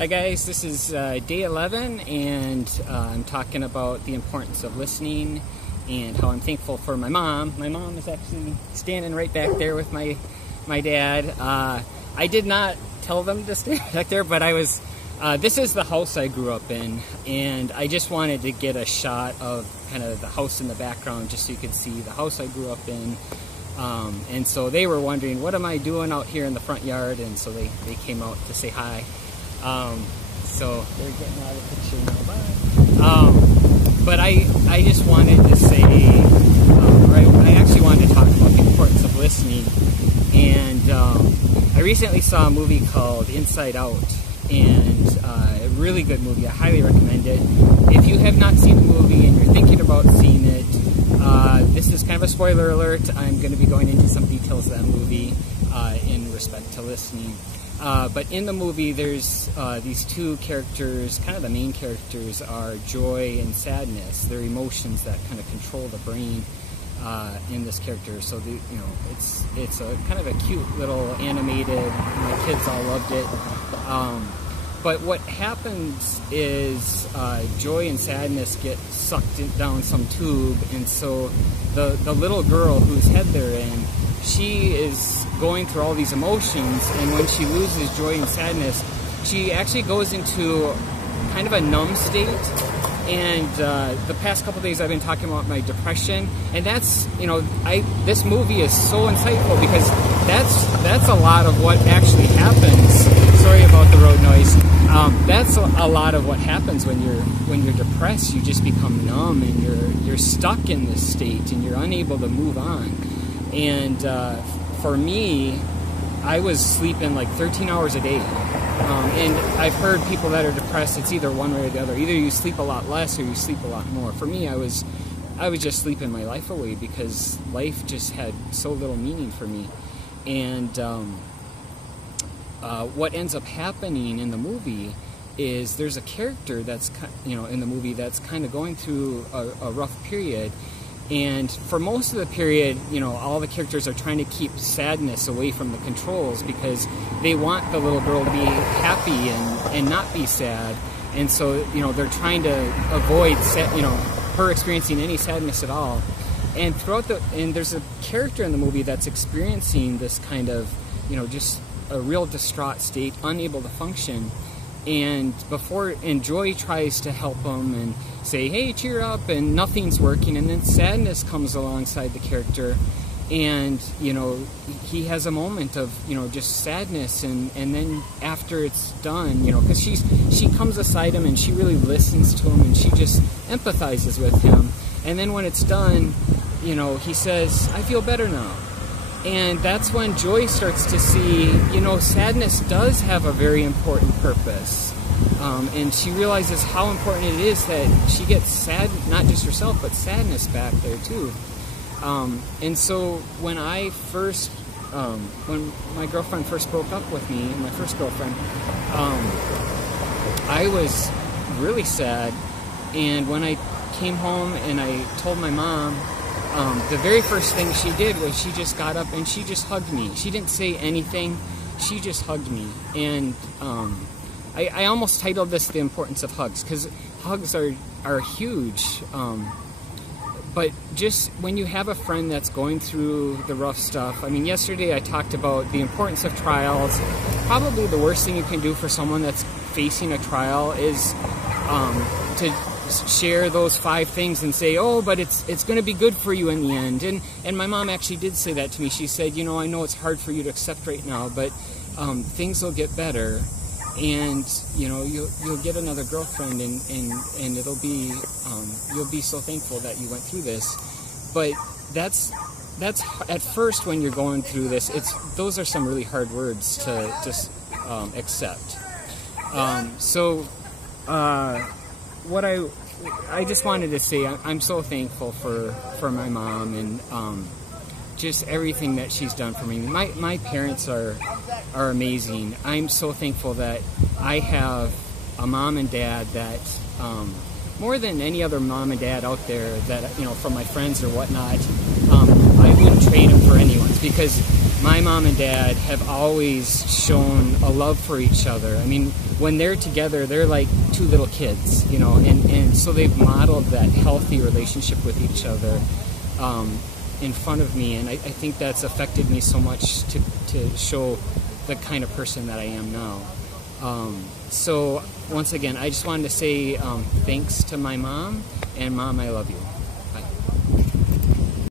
Hi guys, this is day 11, and I'm talking about the importance of listening and how I'm thankful for my mom. My mom is actually standing right back there with my dad. I did not tell them to stand back there, but this is the house I grew up in, and I just wanted to get a shot of kind of the house in the background just so you could see the house I grew up in. And so they were wondering, what am I doing out here in the front yard? And so they came out to say hi. So they're getting out of the picture now, bye. But I just wanted to say, I actually wanted to talk about the importance of listening. And I recently saw a movie called Inside Out, and a really good movie. I highly recommend it. If you have not seen the movie and you're thinking about seeing it, this is kind of a spoiler alert. I'm going to be going into some details of that movie in respect to listening. But in the movie, there's these two characters. Kind of the main characters are joy and sadness. They're emotions that kind of control the brain in this character. So it's a kind of a cute little animated. My kids all loved it. But what happens is joy and sadness get sucked down some tube, and so the little girl whose head they're in, she is going through all these emotions, and when she loses joy and sadness, she actually goes into kind of a numb state. And the past couple days I've been talking about my depression, and that's, this movie is so insightful because that's a lot of what actually happens. Sorry about the road noise. That's a lot of what happens when you're depressed. You just become numb, and you're stuck in this state, and you're unable to move on. And for me, I was sleeping like 13 hours a day. And I've heard people that are depressed, it's either one way or the other. Either you sleep a lot less or you sleep a lot more. For me, I was just sleeping my life away because life just had so little meaning for me. And what ends up happening in the movie is there's a character that's, in the movie that's kind of going through a rough period. And for most of the period, all the characters are trying to keep sadness away from the controls because they want the little girl to be happy and not be sad. And so, they're trying to avoid, her experiencing any sadness at all. And and there's a character in the movie that's experiencing this kind of, just a real distraught state, unable to function. And Joy tries to help him and say, hey, cheer up, and nothing's working. And then sadness comes alongside the character, and he has a moment of just sadness, and then after it's done, because she comes aside him and she really listens to him and she just empathizes with him, and then when it's done, he says, I feel better now. And that's when Joy starts to see, sadness does have a very important purpose. And she realizes how important it is that she gets sad, not just herself, but sadness back there too. And so when when my girlfriend first broke up with me, my first girlfriend, I was really sad. And when I came home and I told my mom, the very first thing she did was she just got up and she just hugged me. She didn't say anything. She just hugged me. And I almost titled this The Importance of Hugs, because hugs are huge. But just when you have a friend that's going through the rough stuff, yesterday I talked about the importance of trials. Probably the worst thing you can do for someone that's facing a trial is to share those 5 things and say, oh, but it's going to be good for you in the end. And my mom actually did say that to me. She said, I know it's hard for you to accept right now, but things will get better, and you'll get another girlfriend, and it'll be you'll be so thankful that you went through this. But that's at first when you're going through this, those are some really hard words to just accept. What I just wanted to say, I'm so thankful for my mom and just everything that she's done for me. My parents are amazing. I'm so thankful that I have a mom and dad that, more than any other mom and dad out there that, from my friends or whatnot, I've wouldn't trade them for anyone's, because my mom and dad have always shown a love for each other. I mean, when they're together, they're like two little kids, you know, and so they've modeled that healthy relationship with each other in front of me, and I think that's affected me so much to show the kind of person that I am now. So once again, I just wanted to say thanks to my mom, and Mom, I love you.